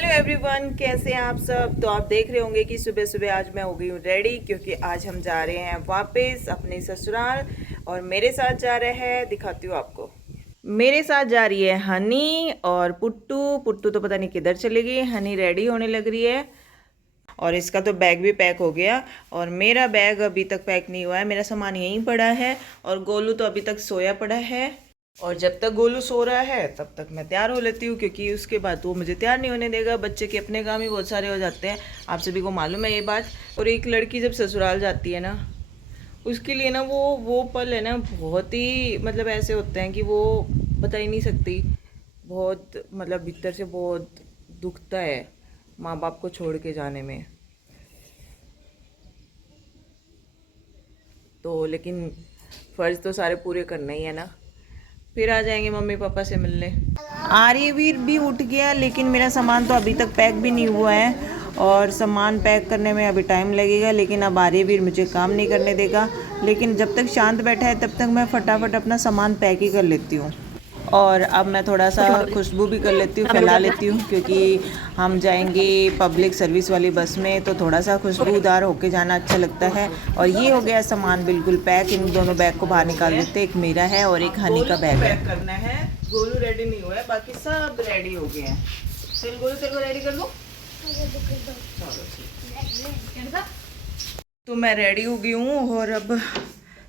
Hello everyone, कैसे हैं आप सब। तो आप देख रहे होंगे कि सुबह सुबह आज मैं हो गई हूँ रेडी, क्योंकि आज हम जा रहे हैं वापस अपने ससुराल। और मेरे साथ जा रहे हैं, दिखाती हूँ आपको। मेरे साथ जा रही है हनी और पुट्टू। पुट्टू तो पता नहीं किधर चली गई, हनी रेडी होने लग रही है। और इसका तो बैग भी पैक हो गया, और मेरा बैग अभी तक पैक नहीं हुआ है, मेरा सामान यहीं पड़ा है। और गोलू तो अभी तक सोया पड़ा है। और जब तक गोलू सो रहा है तब तक मैं तैयार हो लेती हूँ, क्योंकि उसके बाद वो मुझे तैयार नहीं होने देगा। बच्चे के अपने काम ही बहुत सारे हो जाते हैं, आप सभी को मालूम है ये बात। और एक लड़की जब ससुराल जाती है ना, उसके लिए ना वो पल है ना, बहुत ही मतलब ऐसे होते हैं कि वो बता ही नहीं सकती। बहुत मतलब भीतर से बहुत दुखता है माँ बाप को छोड़ के जाने में। तो लेकिन फ़र्ज़ तो सारे पूरे करना ही है ना। फिर आ जाएंगे मम्मी पापा से मिलने। आर्यवीर भी उठ गया, लेकिन मेरा सामान तो अभी तक पैक भी नहीं हुआ है। और सामान पैक करने में अभी टाइम लगेगा, लेकिन अब आर्यवीर मुझे काम नहीं करने देगा। लेकिन जब तक शांत बैठा है तब तक मैं फटाफट अपना सामान पैक ही कर लेती हूँ। और अब मैं थोड़ा सा खुशबू भी कर लेती हूँ, फैला लेती हूँ, क्योंकि हम जाएंगे पब्लिक सर्विस वाली बस में, तो थोड़ा सा खुशबूदार होके जाना अच्छा लगता है। और ये हो गया सामान बिल्कुल पैक। इन दोनों बैग को बाहर निकाल देते, एक मेरा है और एक हनी का बैग है। करना है, गोलू रेडी नहीं हुआ है, बाकी सब रेडी हो गए हैं। चल गोलू, तेरे को रेडी कर दूँ? तो मैं रेडी हो गई हूँ, और अब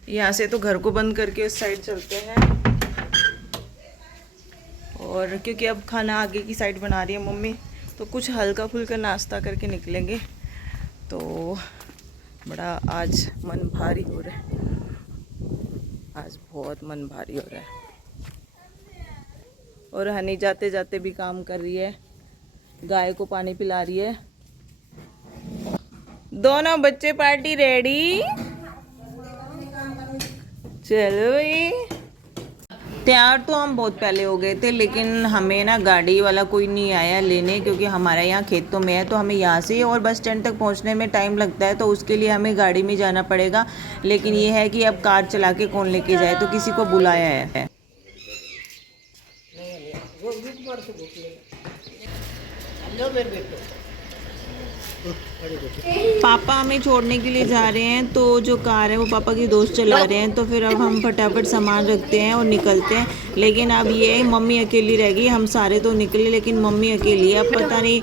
यहाँ से तो घर को बंद करके उस साइड चलते हैं। और क्योंकि अब खाना आगे की साइड बना रही है मम्मी, तो कुछ हल्का फुल्का नाश्ता करके निकलेंगे। तो बड़ा आज मन भारी हो रहा है, आज बहुत मन भारी हो रहा है। और हनी जाते जाते भी काम कर रही है, गाय को पानी पिला रही है। दोनों बच्चे पार्टी रेडी। चलो भाई, तैयार तो हम बहुत पहले हो गए थे, लेकिन हमें ना गाड़ी वाला कोई नहीं आया लेने, क्योंकि हमारे यहाँ खेतों में है, तो हमें यहाँ से और बस स्टैंड तक पहुँचने में टाइम लगता है, तो उसके लिए हमें गाड़ी में जाना पड़ेगा। लेकिन ये है कि अब कार चला के कौन लेके जाए, तो किसी को बुलाया है। पापा हमें छोड़ने के लिए जा रहे हैं, तो जो कार है वो पापा की दोस्त चला रहे हैं। तो फिर अब हम फटाफट सामान रखते हैं और निकलते हैं। लेकिन अब ये मम्मी अकेली रह गई, हम सारे तो निकले लेकिन मम्मी अकेली है। अब पता नहीं,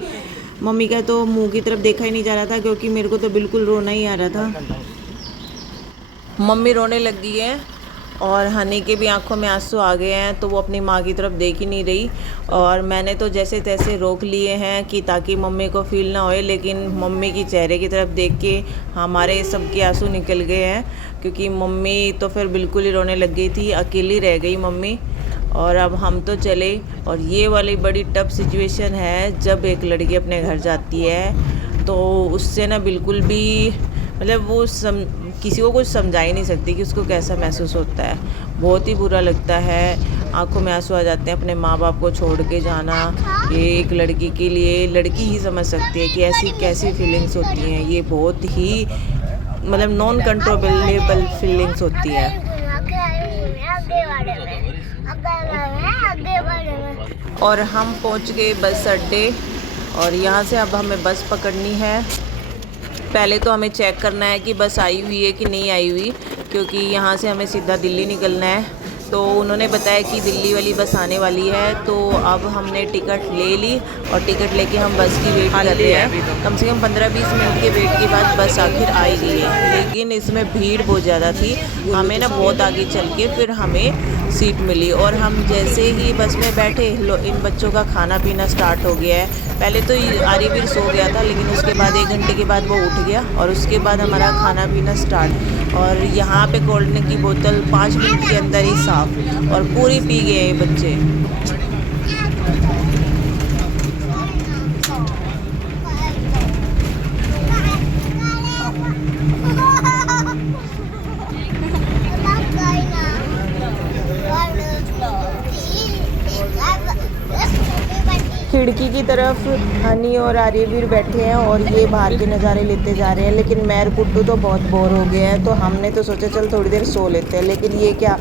मम्मी का तो मुंह की तरफ देखा ही नहीं जा रहा था, क्योंकि मेरे को तो बिल्कुल रोना ही आ रहा था। मम्मी रोने लग गई है, और हनी के भी आंखों में आंसू आ गए हैं, तो वो अपनी माँ की तरफ देख ही नहीं रही। और मैंने तो जैसे तैसे रोक लिए हैं कि ताकि मम्मी को फील ना होए, लेकिन मम्मी की चेहरे की तरफ देख के हमारे सबके आंसू निकल गए हैं, क्योंकि मम्मी तो फिर बिल्कुल ही रोने लग गई थी, अकेली रह गई मम्मी। और अब हम तो चले। और ये वाली बड़ी टफ सिचुएशन है, जब एक लड़की अपने घर जाती है तो उससे ना बिल्कुल भी मतलब वो किसी को कुछ समझा ही नहीं सकती कि उसको कैसा महसूस होता है। बहुत ही बुरा लगता है, आंखों में आंसू आ जाते हैं अपने माँ बाप को छोड़ के जाना। ये एक लड़की के लिए लड़की ही समझ सकती है कि ऐसी कैसी फीलिंग्स होती हैं। ये बहुत ही मतलब नॉन कंट्रोलेबल फीलिंग्स होती है। और हम पहुँच गए बस अड्डे, और यहाँ से अब हमें बस पकड़नी है। पहले तो हमें चेक करना है कि बस आई हुई है कि नहीं आई हुई, क्योंकि यहाँ से हमें सीधा दिल्ली निकलना है। तो उन्होंने बताया कि दिल्ली वाली बस आने वाली है, तो अब हमने टिकट ले ली, और टिकट लेके हम बस की वेट कर रहे हैं। कम से कम 15-20 मिनट के वेट के बाद बस आखिर आई गई है, लेकिन इसमें भीड़ बहुत ज़्यादा थी। हमें ना बहुत आगे चल के फिर हमें सीट मिली, और हम जैसे ही बस में बैठे, इन बच्चों का खाना पीना स्टार्ट हो गया है। पहले तो आर्यवीर सो गया था, लेकिन उसके बाद 1 घंटे के बाद वो उठ गया, और उसके बाद हमारा खाना पीना स्टार्ट। और यहाँ पे कोल्ड ड्रिंक की बोतल 5 मिनट के अंदर ही साफ़, और पूरी पी गए ये बच्चे। खिड़की की तरफ हनी और आर्यवीर बैठे हैं, और ये बाहर के नज़ारे लेते जा रहे हैं। लेकिन मैं और पुट्टू तो बहुत बोर हो गए हैं, तो हमने तो सोचा चल थोड़ी देर सो लेते हैं। लेकिन ये क्या,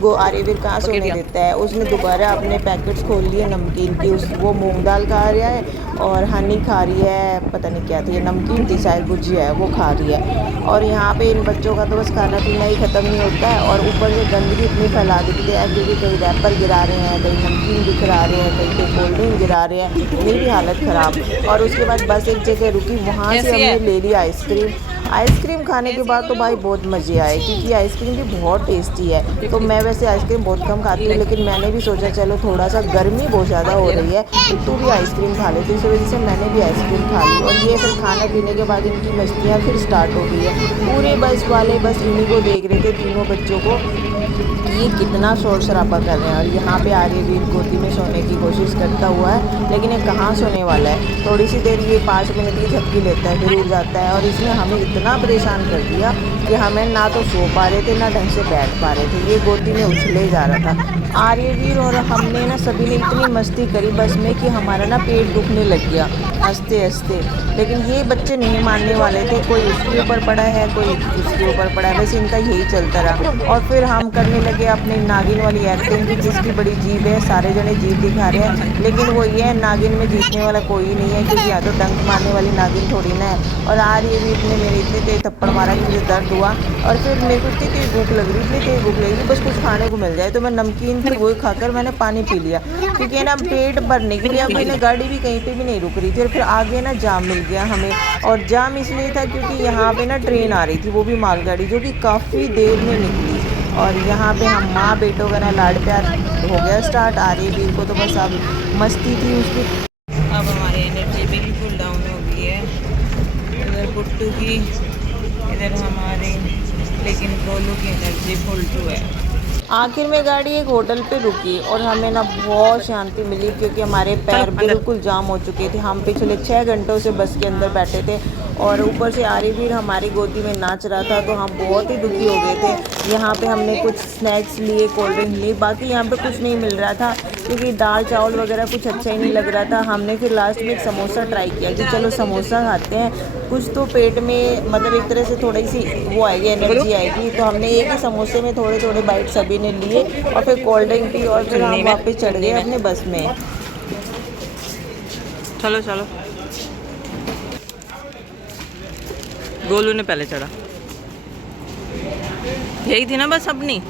वो आर्यवीर कहाँ सोने देता है। उसने दोबारा अपने पैकेट्स खोल लिए नमकीन की। वो मूंग दाल खा रहा है और हनी खा रही है, पता नहीं क्या थी, ये नमकीन थी शायद, भुजिया है, वो खा रही है। और यहाँ पे इन बच्चों का तो बस खाना पीना ही ख़त्म नहीं होता है। और ऊपर से गंदगी इतनी फैला देते हैं क्योंकि कहीं रैपर गिरा रहे हैं, कहीं नमकीन बिखरा रहे हैं, कहीं पे कोल्ड ड्रिंक गिरा रहे हैं, मेरी हालत ख़राब। और उसके बाद बस एक जगह रुकी, वहाँ से हमने ले ली आइसक्रीम। आइसक्रीम खाने के बाद तो भाई बहुत मज़े आए क्योंकि आइसक्रीम भी बहुत टेस्टी है। तो मैं वैसे आइसक्रीम बहुत कम खाती हूँ, लेकिन मैंने भी सोचा चलो थोड़ा सा गर्मी बहुत ज़्यादा हो रही है तो तू भी आइसक्रीम खा लेती, इस वजह से मैंने भी आइसक्रीम खा ली। और ये फिर खाना पीने के बाद इनकी मस्तियाँ फिर स्टार्ट हो गई है। पूरे बस वाले बस इन्हीं को देख रहे थे, तीनों बच्चों को, ये कितना शोर शराबा कर रहे हैं। और यहाँ पे आर्यवीर गोदी में सोने की कोशिश करता हुआ है, लेकिन ये कहाँ सोने वाला है। थोड़ी सी देर ये 5 मिनट की झपकी लेता है, फिर उठ जाता है। और इसने हमें इतना परेशान कर दिया कि हमें ना तो सो पा रहे थे ना ढंग से बैठ पा रहे थे, ये गोदी में उछले जा रहा था। आर्यवीर और हमने ना सभी ने इतनी मस्ती करी बस में कि हमारा ना पेट दुखने लग गया हंसते हंसते। लेकिन ये बच्चे नहीं मानने वाले थे, कोई उसके ऊपर पड़ा है, कोई उसके ऊपर पड़ा है, बस इनका यही चलता रहा। और फिर हम करने लगे अपनी नागिन वाली एक्टिंग की, जिसकी बड़ी जीभ है, सारे जने जीभ दिखा रहे हैं, लेकिन वो ये है नागिन में जीतने वाला कोई नहीं है, क्योंकि या तो डंक मारने वाली नागिन थोड़ी ना है। और आर्यवीर ने मेरे इतने तेज थप्पड़ मारा कि मुझे दर्द हुआ। और फिर मेरे को इतनी तेज भूख लग रही, इतनी तेज भूख लग रही, बस कुछ खाने को मिल जाए। तो मैं नमकीन थी वही खाकर मैंने पानी पी लिया, क्योंकि ना पेट भरने के लिए अब मैंने गाड़ी भी कहीं पे भी नहीं रुक रही थी। और फिर आगे ना जाम मिल गया हमें, और जाम इसलिए था क्योंकि यहाँ पे ना ट्रेन आ रही थी, वो भी मालगाड़ी, जो कि काफ़ी देर में निकली। और यहाँ पे हम माँ बेटों का ना लाड प्यार हो गया स्टार्ट। आर्यवीर को तो बस अब मस्ती थी उसकी। अब हमारी एनर्जी बिल्कुल डाउन हो गई है, इधर पुट्टू की, इधर हमारे, लेकिन गोलू की एनर्जी फुल टू है। आखिर में गाड़ी एक होटल पे रुकी और हमें ना बहुत शांति मिली, क्योंकि हमारे पैर बिल्कुल जाम हो चुके थे। हम पिछले 6 घंटों से बस के अंदर बैठे थे और ऊपर से आर्यवीर हमारी गोदी में नाच रहा था, तो हम बहुत ही दुखी हो गए थे। यहाँ पे हमने कुछ स्नैक्स लिए, कोल्ड ड्रिंक ली, बाकी यहाँ पे कुछ नहीं मिल रहा था क्योंकि दाल चावल वगैरह कुछ अच्छा ही नहीं लग रहा था। हमने फिर लास्ट में एक समोसा ट्राई किया कि चलो समोसा खाते हैं, कुछ तो पेट में मतलब एक तरह से थोड़ी सी वो आएगी, एनर्जी आएगी। तो हमने एक ही समोसे में थोड़े थोड़े बाइट सभी ने लिए और फिर कोल्ड ड्रिंक पी और फिर हम वापस चढ़ गए अपने बस में। चलो चलो, गोलू ने पहले चढ़ा, यही थी ना बस अपनी,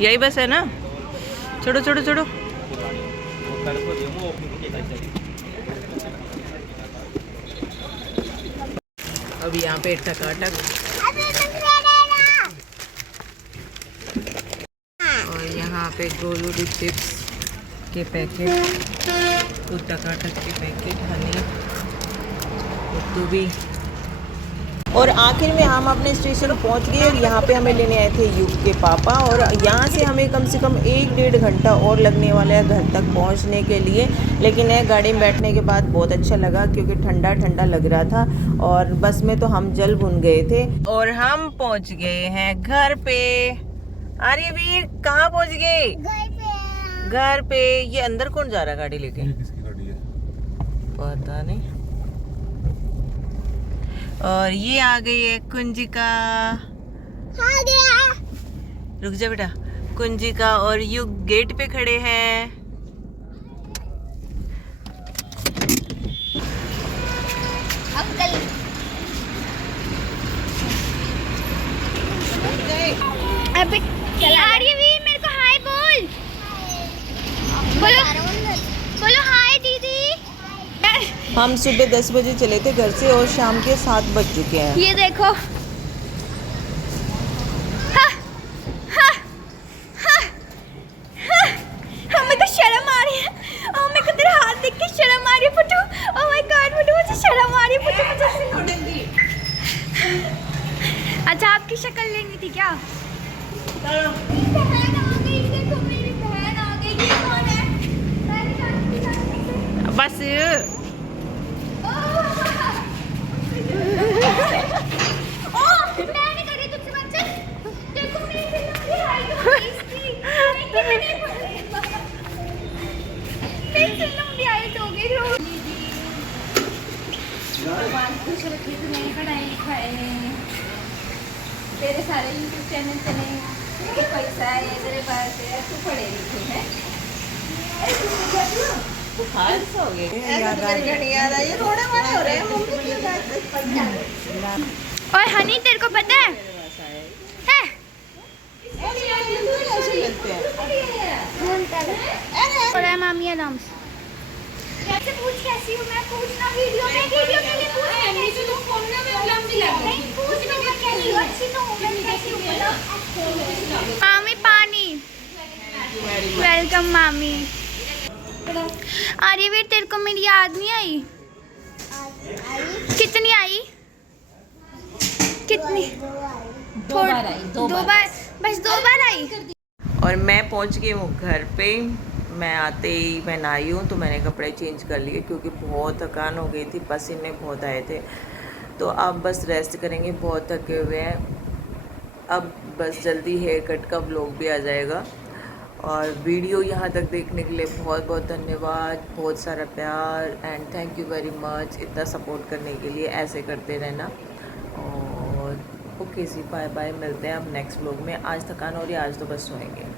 यही बस है ना, चढ़ो चढ़ो चढ़ो। अब यहाँ पे टकाटक, और यहाँ पे गोलू की चिप्स के पैकेट, तो टकाटक के पैकेट, हनी, तो भी। और आखिर में हम अपने स्टेशन पहुंच गए और यहाँ पे हमें लेने आए थे युग के पापा। और यहाँ से हमें कम से कम 1-1.5 घंटा और लगने वाला है घर तक पहुँचने के लिए। लेकिन गाड़ी में बैठने के बाद बहुत अच्छा लगा क्योंकि ठंडा ठंडा लग रहा था और बस में तो हम जल भुन गए थे। और हम पहुँच गए हैं घर पे। आर्यवीर कहाँ पहुँच गए? घर पे। ये अंदर कौन जा रहा है गाड़ी लेके? किसकी गाड़ी है? पता नहीं। और ये आ गई है कुंजिका। आ गया। रुक जा बेटा। कुंजिका और युग गेट पे खड़े हैं। अंकल अभी आर्यवीर मेरे को हाय बोल। बोलो हाय दीदी। हम सुबह 10 बजे चले थे घर से और शाम के 7 बज चुके हैं। ये देखो हमें तो शर्म आ रही है। मेरे को तेरा हाथ देख के शर्म आ रही है puttu. Oh my God puttu, मुझे शर्म आ रही है पुट्टू, मुझे। अच्छा आपकी शक्ल लेनी थी क्या? बहन आ गई, देखो मेरी बहन आ गई। ये कौन है? बस मैं नहीं कर रही तुझसे बात। चल देखो मेरी फिल्म हाइट हो गई इसकी। मेरी फिल्म हाइट हो गई। खुश रखी तूने, पढ़ाई लिखाई, तेरे सारे यूट्यूब चैनल चले। पैसा है तेरे पास है, तू पढ़े लिखे है। हो गए याद आई थोड़े बड़े हो रहे हैं और हनी तेरे को पता है और है मामी आराम से कैसे पूछ कैसी हूँ मैं पूछना वीडियो में के लिए पूछ कैसी हूँ फोन में लम भी लग नहीं पूछना मैं कैसी हूँ अच्छी तो हूँ मैं कैसी हूँ मामी पानी वेलकम मामी आर्यवीर तेरे को मेरी याद नहीं आई कितनी आई कितनी दो बार आई, दो बार बस 2 बार आई और मैं पहुंच गई हूँ घर पे। मैं आते ही मैं नहाई हूँ तो मैंने कपड़े चेंज कर लिए क्योंकि बहुत थकान हो गई थी, पसीने बहुत आए थे। तो अब बस रेस्ट करेंगे, बहुत थके हुए हैं। अब बस जल्दी हेयर कट का व्लॉग भी आ जाएगा। और वीडियो यहाँ तक देखने के लिए बहुत बहुत धन्यवाद, बहुत सारा प्यार and thank you very much इतना सपोर्ट करने के लिए। ऐसे करते रहना और ओके जी, बाय बाय, मिलते हैं अब नेक्स्ट व्लॉग में। आज थकान हो रही है, आज तो बस सोएंगे।